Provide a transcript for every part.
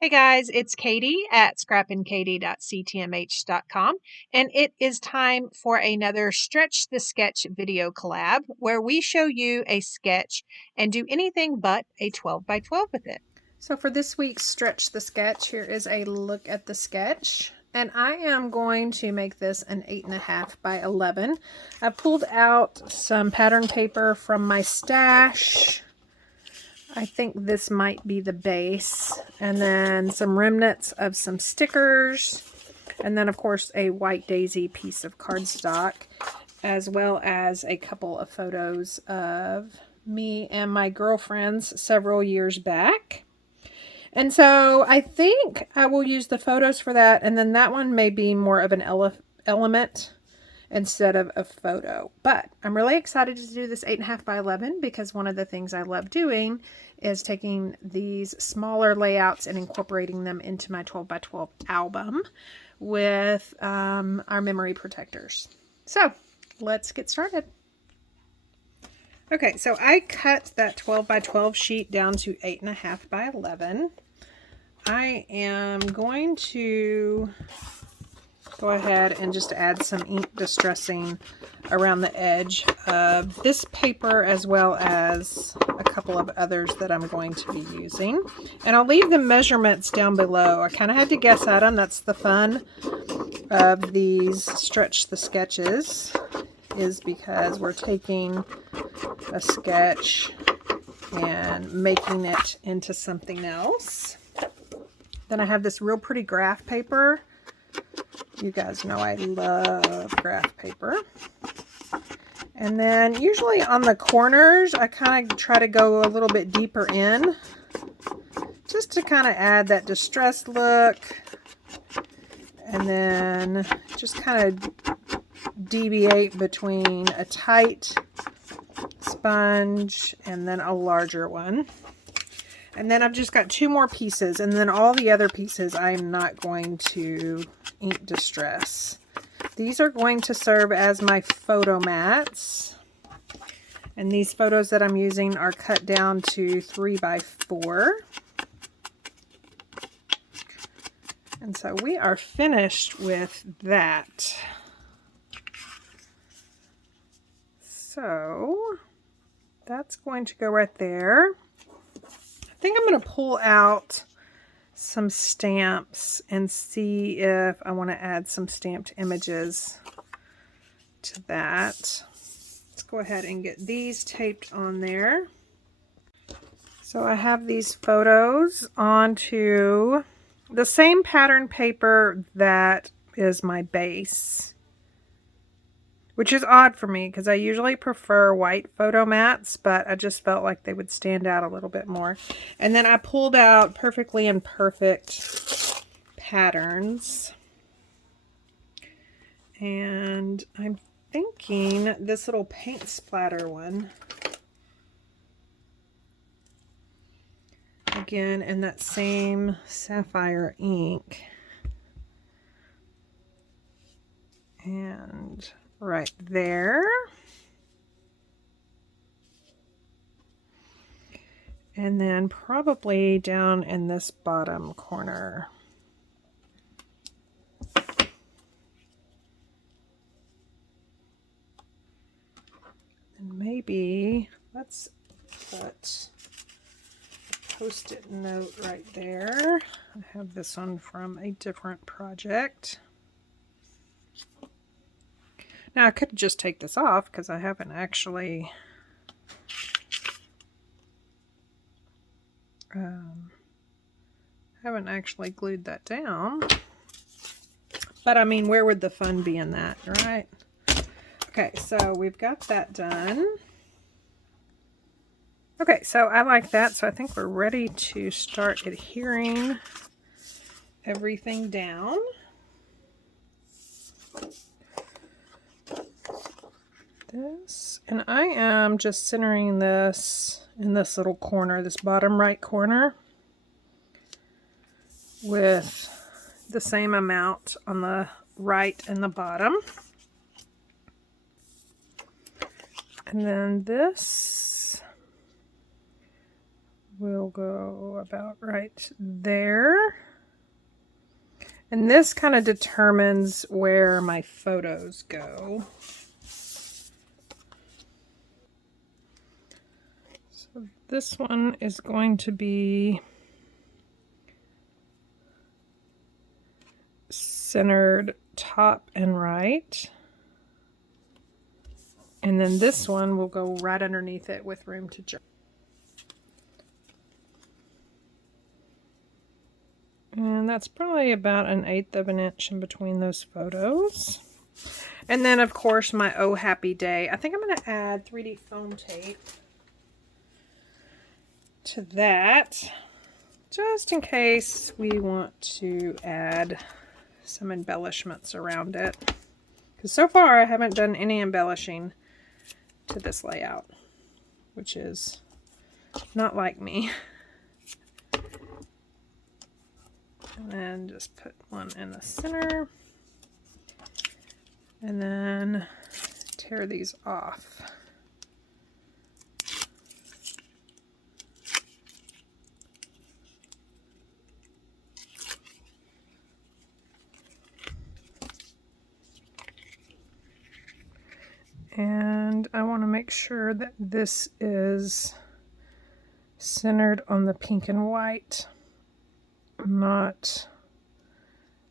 Hey guys, it's Katie at scrappinkaty.ctmh.com, and it is time for another Stretch the Sketch video collab where we show you a sketch and do anything but a 12 by 12 with it. So for this week's Stretch the Sketch, here is a look at the sketch. And I am going to make this an 8.5 by 11. I pulled out some pattern paper from my stash. I think this might be the base. And then some remnants of some stickers. And then, of course, a white daisy piece of cardstock, as well as a couple of photos of me and my girlfriends several years back. And so I think I will use the photos for that. And then that one may be more of an element instead of a photo. But I'm really excited to do this 8.5 by 11 because one of the things I love doing is taking these smaller layouts and incorporating them into my 12 by 12 album with our memory protectors. So let's get started. Okay, so I cut that 12 by 12 sheet down to 8.5 by 11. I am going to go ahead and just add some ink distressing around the edge of this paper, as well as a couple of others that I'm going to be using. And I'll leave the measurements down below. I kind of had to guess at them. That's the fun of these Stretch the Sketches, is because we're taking a sketch and making it into something else. Then I have this real pretty graph paper. You guys know I love graph paper. And then usually on the corners, I kind of try to go a little bit deeper in, just to kind of add that distressed look. And then just kind of deviate between a tight sponge and then a larger one. And then I've just got two more pieces, and then all the other pieces I'm not going to ink distress. These are going to serve as my photo mats. And these photos that I'm using are cut down to 3 by 4. And so we are finished with that. So that's going to go right there. I think I'm going to pull out some stamps and see if I want to add some stamped images to that. Let's go ahead and get these taped on there. So I have these photos onto the same pattern paper that is my base, which is odd for me because I usually prefer white photo mats, but I just felt like they would stand out a little bit more. And then I pulled out Perfectly Imperfect patterns. And I'm thinking this little paint splatter one, again in that same Sapphire ink. And right there. And then probably down in this bottom corner. And maybe let's put a Post-it note right there. I have this one from a different project. Now I could just take this off because I haven't actually glued that down. But I mean, where would the fun be in that, right? Okay, so we've got that done. Okay, so I like that. So I think we're ready to start adhering everything down. This, and I am just centering this in this little corner, this bottom right corner, with the same amount on the right and the bottom. And then this will go about right there. And this kind of determines where my photos go. So this one is going to be centered top and right. And then this one will go right underneath it with room to join. And that's probably about 1/8 of an inch in between those photos. And then of course my Oh Happy Day. I think I'm going to add 3D foam tape to that, just in case we want to add some embellishments around it. Because so far I haven't done any embellishing to this layout, which is not like me. And then just put one in the center. And then tear these off. And I want to make sure that this is centered on the pink and white, not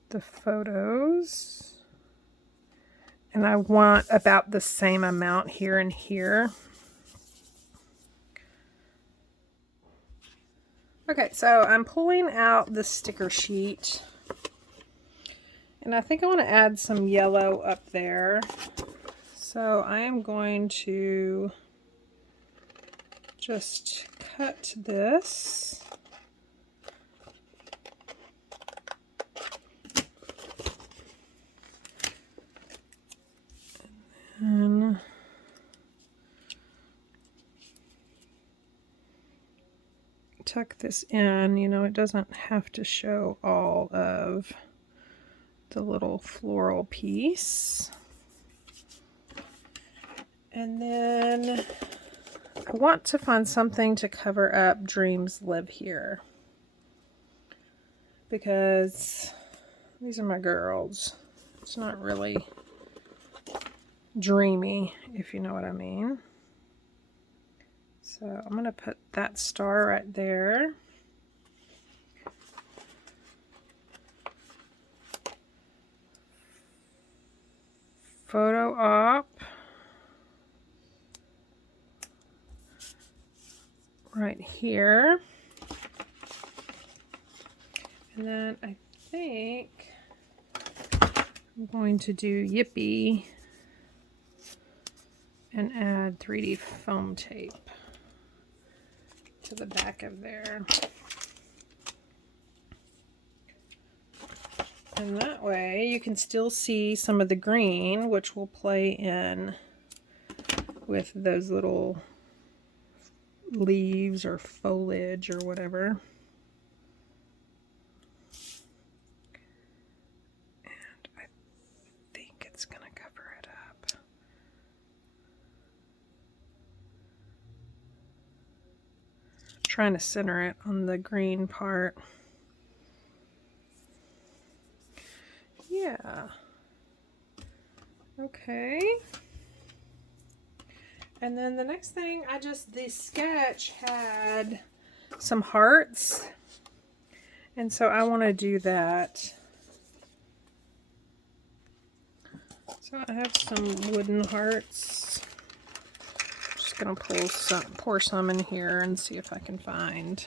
the photos. And I want about the same amount here and here. Okay, so I'm pulling out the sticker sheet. And I think I want to add some yellow up there. So I am going to just cut this. And tuck this in. You know, it doesn't have to show all of the little floral piece. And then I want to find something to cover up Dreams Live Here, because these are my girls. It's not really dreamy, if you know what I mean. So I'm going to put that star right there. Photo op right here. And then I think I'm going to do Yippee and add 3D foam tape to the back of there. And that way you can still see some of the green, which will play in with those little leaves or foliage or whatever. And I think it's going to cover it up. Trying to center it on the green part. Yeah. Okay. And then the next thing, this sketch had some hearts. And so I want to do that. So I have some wooden hearts. Just going to pour some in here and see if I can find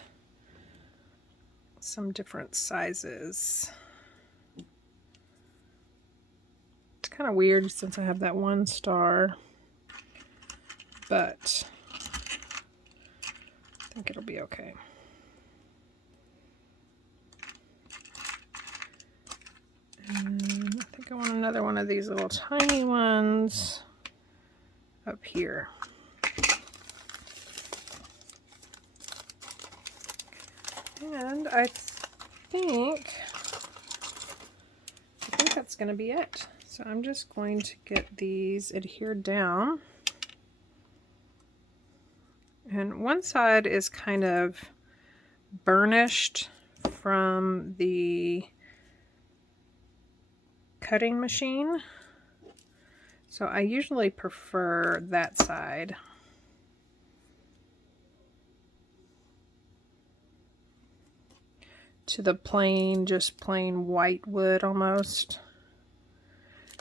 some different sizes. It's kind of weird since I have that one star. But I think it'll be okay. And I think I want another one of these little tiny ones up here. And I think that's going to be it. So I'm just going to get these adhered down. And one side is kind of burnished from the cutting machine. So I usually prefer that side. To the plain, just plain white wood almost.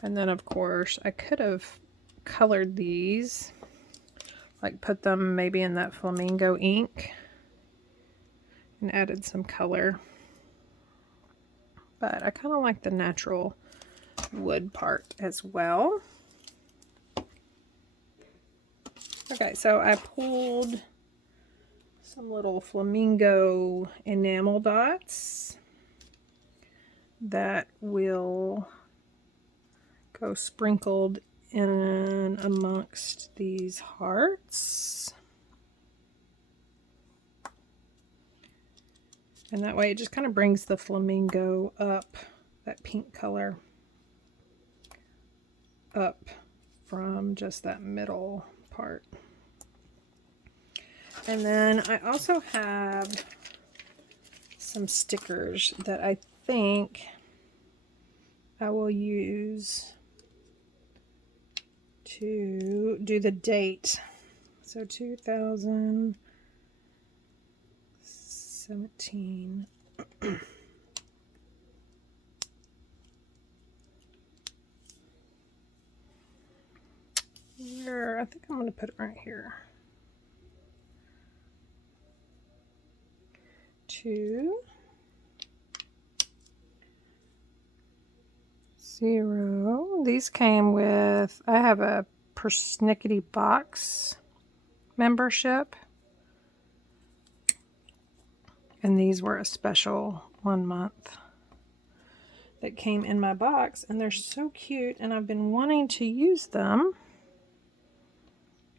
And then of course I could have colored these, like put them maybe in that flamingo ink and added some color. But I kind of like the natural wood part as well. Okay, so I pulled some little flamingo enamel dots that will go sprinkled in amongst these hearts. And that way it just kind of brings the flamingo up, that pink color, up from just that middle part. And then I also have some stickers that I think I will use to do the date. So 2017. Here, I think I'm going to put it right here. 2, 0. These came with, I have a persnickety box membership, and these were a special 1 month that came in my box, and they're so cute, and I've been wanting to use them,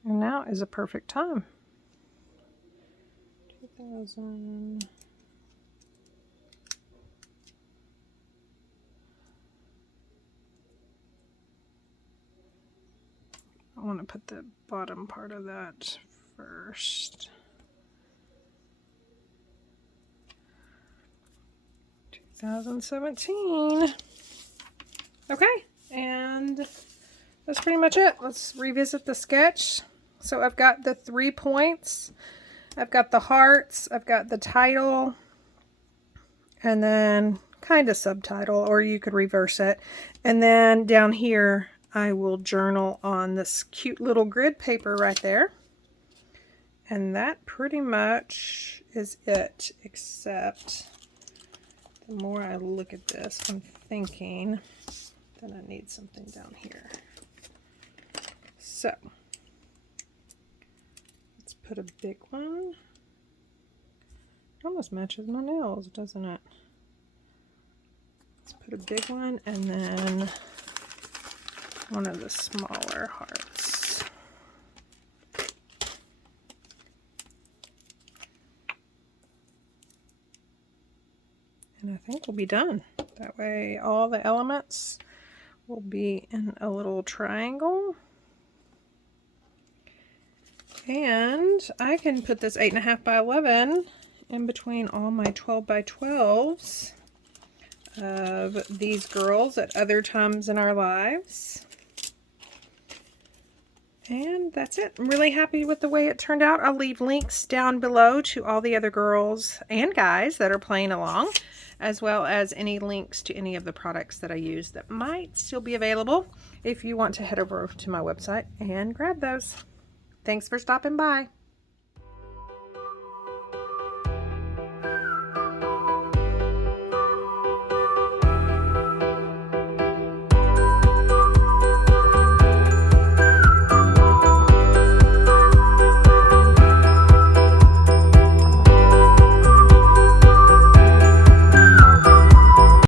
and now is a perfect time. 2000. I want to put the bottom part of that first. 2017. Okay, and that's pretty much it. Let's revisit the sketch. So I've got the 3 points, I've got the hearts, I've got the title, and then kind of subtitle, or you could reverse it. And then down here I will journal on this cute little grid paper right there. And that pretty much is it, except the more I look at this, I'm thinking that I need something down here. So let's put a big one. It almost matches my nails, doesn't it? Let's put a big one and then one of the smaller hearts. And I think we'll be done. That way all the elements will be in a little triangle. And I can put this 8.5 by 11 in between all my 12 by 12s of these girls at other times in our lives. And that's it. I'm really happy with the way it turned out. I'll leave links down below to all the other girls and guys that are playing along, as well as any links to any of the products that I use that might still be available if you want to head over to my website and grab those. Thanks for stopping by.